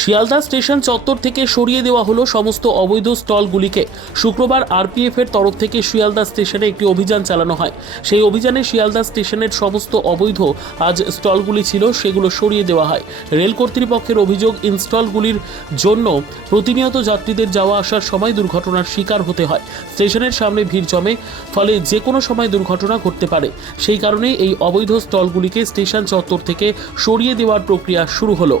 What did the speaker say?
Sealdah station চত্বর থেকে সরিয়ে দেওয়া হলো সমস্ত অবৈধ স্টলগুলিকে। শুক্রবার আরপিএফ এর তরফ থেকে শিয়ালদা স্টেশনে একটি অভিযান চালানো হয়। সেই অভিযানে শিয়ালদা স্টেশনের সমস্ত অবৈধ আজ স্টলগুলি ছিল, সেগুলো সরিয়ে দেওয়া হয়। রেল কর্তৃপক্ষের অভিযোগ ইনস্টলগুলির জন্য প্রতিনিয়ত যাত্রীদের যাওয়া আসার সময় দুর্ঘটনার শিকার হতে হয়। স্টেশনের সামনে ভিড় জমে, ফলে যে কোনো সময় দুর্ঘটনা ঘটতে পারে। সেই কারণে এই অবৈধ স্টলগুলিকে স্টেশন চত্বর থেকে সরিয়ে দেওয়ার প্রক্রিয়া শুরু হলো।